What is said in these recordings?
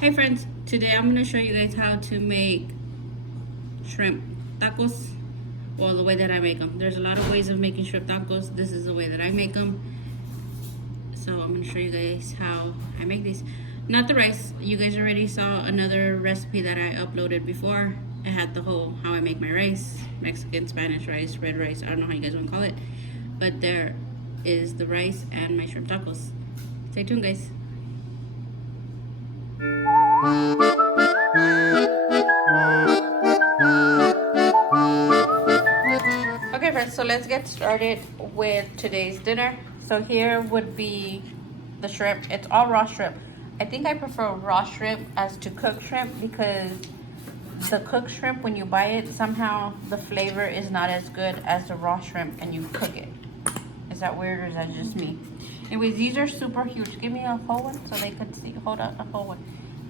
Hey friends, today I'm going to show you guys how to make shrimp tacos. Well, the way that I make them. There's a lot of ways of making shrimp tacos. This is the way that I make them. So I'm going to show you guys how I make these. Not the rice. You guys already saw another recipe that I uploaded before. It had the whole how I make my rice. Mexican, Spanish rice, red rice. I don't know how you guys want to call it. But there is the rice and my shrimp tacos. Stay tuned, guys. Okay friends, so let's get started with today's dinner. So here would be the shrimp. It's all raw shrimp. I think I prefer raw shrimp as to cooked shrimp because the cooked shrimp, when you buy it, somehow the flavor is not as good as the raw shrimp and you cook it. Is that weird or is that just me? Anyways, these are super huge. Give me a whole one so they could see. Hold up, a whole one.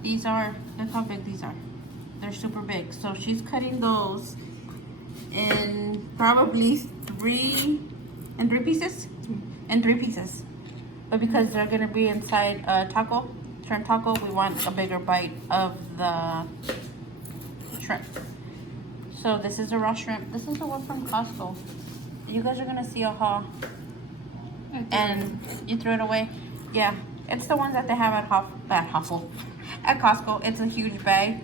These are, look how big these are. They're super big. So she's cutting those in probably three pieces. But because they're gonna be inside a shrimp taco, we want a bigger bite of the shrimp. So this is a raw shrimp. This is the one from Costco. You guys are gonna see a haul. And you threw it away. Yeah, it's the ones that they have at Costco. It's a huge bag.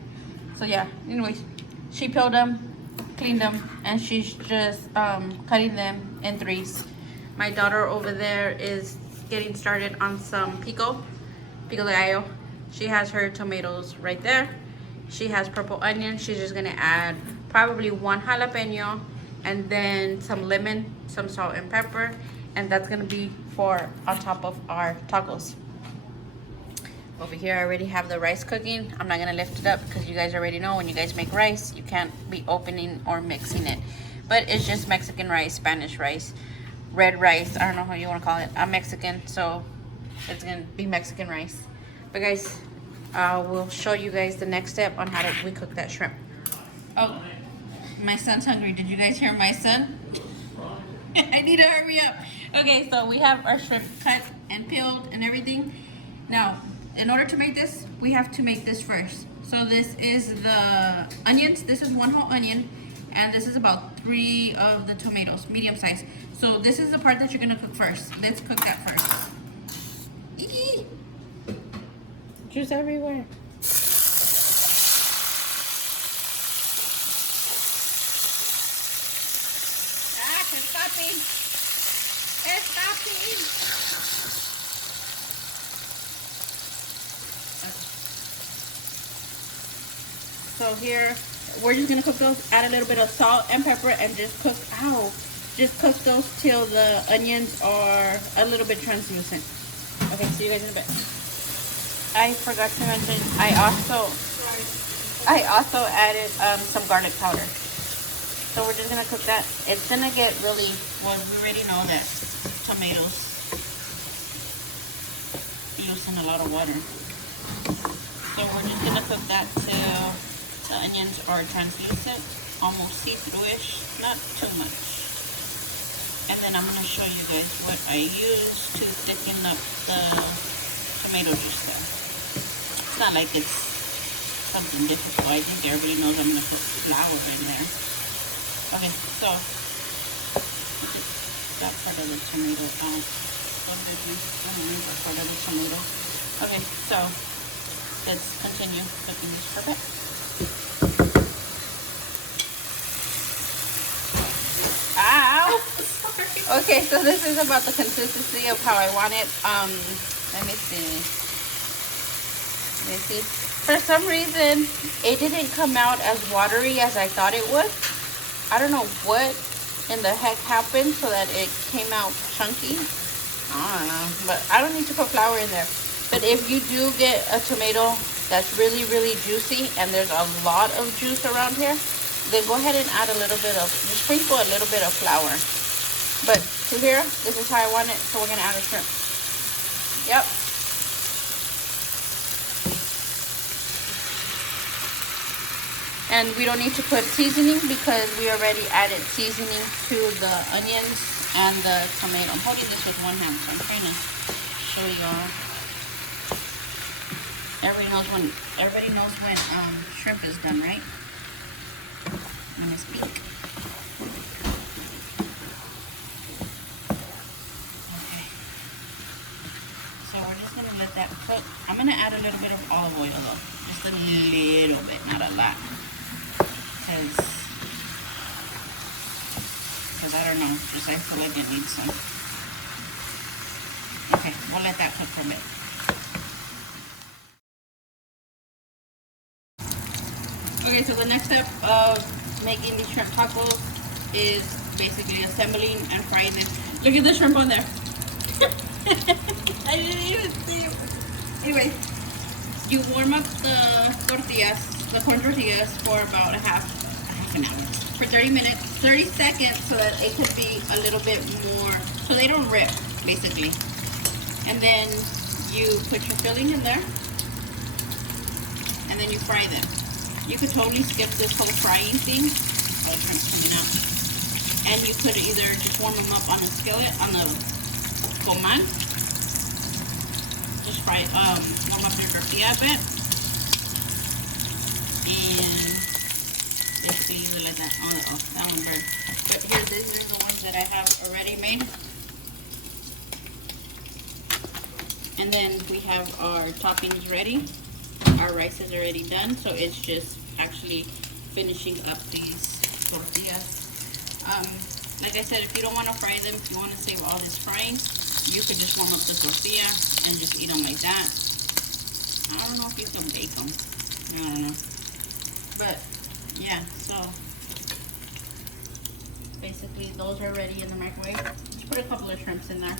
So yeah, anyways, she peeled them, cleaned them, and she's just cutting them in threes. My daughter over there is getting started on some pico de gallo. She has her tomatoes right there. She has purple onion. She's just gonna add probably one jalapeno and then some lemon, some salt and pepper, and that's gonna be for on top of our tacos. Over here I already have the rice cooking. I'm not gonna lift it up because you guys already know when you guys make rice, you can't be opening or mixing it. But it's just Mexican rice, Spanish rice, red rice, I don't know how you wanna call it. I'm Mexican, so it's gonna be Mexican rice. But guys, we'll show you guys the next step on how we cook that shrimp. Oh, my son's hungry. Did you guys hear my son? I need to hurry up. Okay, so we have our shrimp cut and peeled and everything. Now, in order to make this, we have to make this first. So this is the onions. This is one whole onion, and this is about 3 of the tomatoes, medium size. So this is the part that you're gonna cook first. Let's cook that first. Eee! Juice everywhere. It's stopping. It's stopping. So here, we're just gonna cook those, add a little bit of salt and pepper, and just cook, just cook those till the onions are a little bit translucent. Okay, see you guys in a bit. I forgot to mention, I also added some garlic powder. So we're just gonna cook that. It's gonna get really, well, we already know that tomatoes use a lot of water. So we're just gonna cook that till the onions are translucent, almost see-through-ish, not too much. And then I'm gonna show you guys what I use to thicken up the tomato juice there. It's not like it's something difficult. I think everybody knows I'm gonna put flour in there. Okay, so that part of the tomato out. Part of the tomato. Okay, so let's continue cooking this for a bit. Ow! Okay, so this is about the consistency of how I want it. Let me see. For some reason, it didn't come out as watery as I thought it would. I don't know what in the heck happened so that it came out chunky. I don't know, but I don't need to put flour in there. But if you do get a tomato that's really, really juicy and there's a lot of juice around here, then go ahead and add a little bit of, just sprinkle a little bit of flour. But to here, this is how I want it, so we're gonna add a shrimp. Yep. And we don't need to put seasoning because we already added seasoning to the onions and the tomato. I'm holding this with one hand, so I'm trying to show y'all. Everybody knows when shrimp is done, right? When it's pink. Okay. So we're just gonna let that cook. I'm gonna add a little bit of olive oil though. Just a little bit, not a lot. Because I don't know, just I feel like it needs some. Okay, we'll let that cook for a bit. Okay, so the next step of making these shrimp tacos is basically assembling and frying them. Look at the shrimp on there. I didn't even see it. Anyway, you warm up the tortillas, the corn tortillas, for about half an hour. For 30 minutes, 30 seconds, so that it could be a little bit more, so they don't rip, basically. And then you put your filling in there, and then you fry them. You could totally skip this whole frying thing. Oh, shrimp's coming out. And you could either just warm them up on the skillet, on the comal. Just fry, warm up your tortilla a bit. And basically use it like that. Oh, that one burned. But here, these are the ones that I have already made. And then we have our toppings ready. Our rice is already done, so it's just actually finishing up these tortillas. Like I said, if you don't want to fry them, if you want to save all this frying, you could just warm up the tortilla and just eat them like that. I don't know if you can bake them. I don't know. But yeah, so basically those are ready in the microwave. Just put a couple of shrimps in there.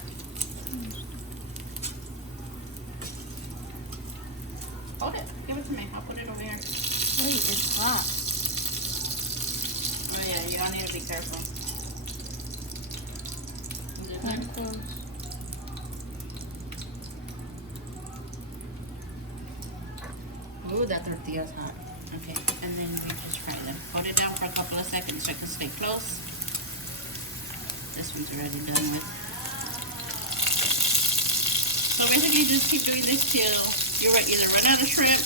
Hold it. Give it to me. I'll put it over here. Wait, it's hot. Oh yeah, you all need to be careful. Ooh, that tortilla's hot. Okay, and then we just fry them. Hold it down for a couple of seconds so it can stay close. This one's already done with. So basically, just keep doing this till you either run out of shrimp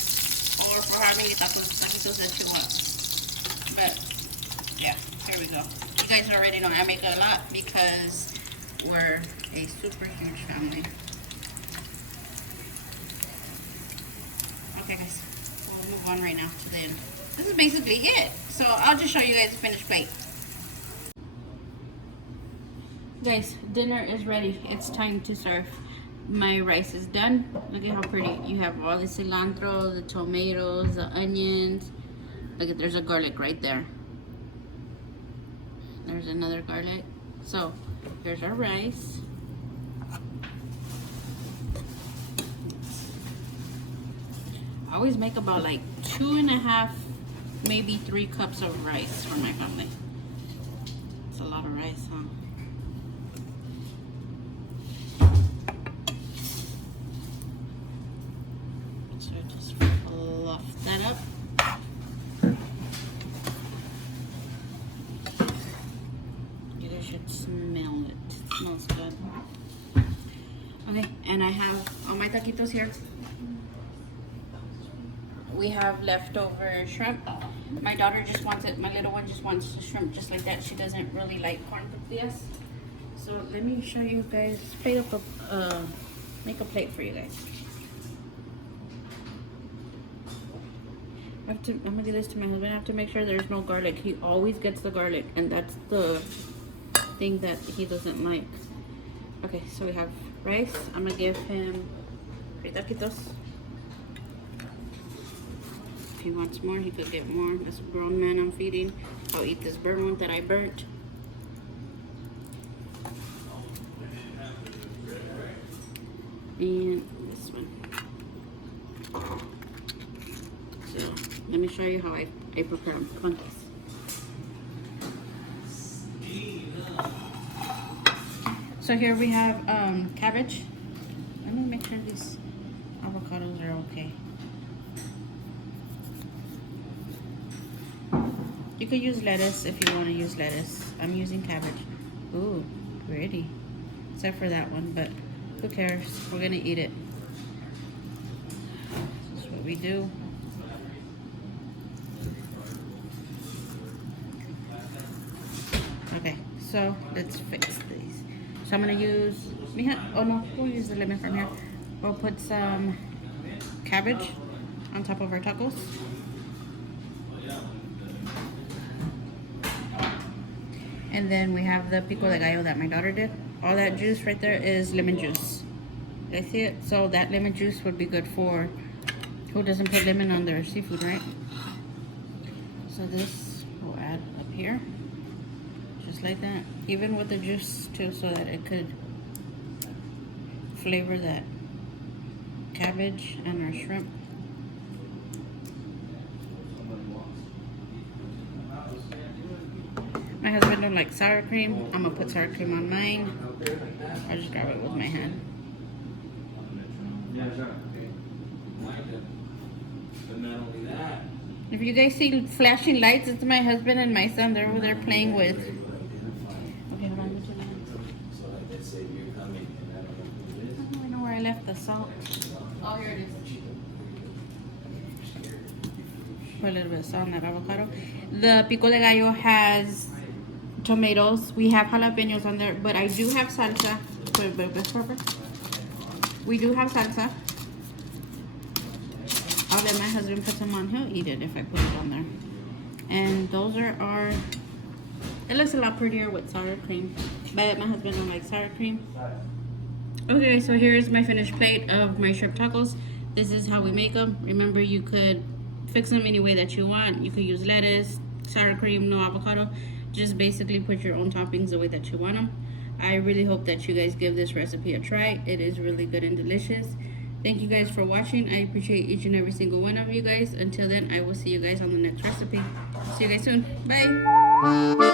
or for how many taquitos that you want. But yeah, here we go. You guys already know I make a lot because we're a super huge family. Okay guys, we'll move on right now to the end. This is basically it. So I'll just show you guys the finished plate. Guys, dinner is ready. It's time to serve. My rice is done. Look at how pretty. You have all the cilantro, the tomatoes, the onions. Look at, there's a garlic right there. There's another garlic. So here's our rice. I always make about like 2.5, maybe 3 cups of rice for my family. It's a lot of rice, huh? So just fluff that up. You guys should smell it. It smells good. Okay, and I have all my taquitos here. We have leftover shrimp. My daughter just wants it. My little one just wants the shrimp just like that. She doesn't really like corn tortillas. So let me show you guys. Make a plate for you guys. I'm gonna do this to my husband. I have to make sure there's no garlic. He always gets the garlic, and that's the thing that he doesn't like. Okay, so we have rice. I'm gonna give him 3 taquitos. If he wants more, he could get more. This grown man I'm feeding. I'll eat this burnt one that I burnt. And this one. So let me show you how I prepare them. Come on, guys. So here we have cabbage. Let me make sure these avocados are okay. You could use lettuce if you want to use lettuce. I'm using cabbage. Ooh, pretty. Except for that one, but who cares? We're gonna eat it. This we do. Okay, so let's fix these. So I'm gonna use, oh no, we'll use the lemon from here. We'll put some cabbage on top of our tacos. And then we have the pico de gallo that my daughter did. All that juice right there is lemon juice. I see it? So that lemon juice would be good for who doesn't put lemon on their seafood, right? So this we'll add up here. Just like that. Even with the juice too, so that it could flavor that cabbage and our shrimp. My husband don't like sour cream. I'm gonna put sour cream on mine. I'll just grab it with my hand. If you guys see flashing lights, it's my husband and my son. They're over there playing with. Okay, hold on. I don't know where I left the salt. Oh, here it is. Put a little bit of salt on that avocado. The pico de gallo has tomatoes. We have jalapenos on there, but I do have salsa. We do have salsa. I'll let my husband put some on. He'll eat it if I put it on there. And those are our, it looks a lot prettier with sour cream, but my husband don't like sour cream. Okay, so here's my finished plate of my shrimp tacos. This is how we make them. Remember, you could fix them any way that you want. You could use lettuce, sour cream, no avocado. Just basically put your own toppings the way that you want them. I really hope that you guys give this recipe a try. It is really good and delicious. Thank you guys for watching. I appreciate each and every single one of you guys. Until then, I will see you guys on the next recipe. See you guys soon. Bye.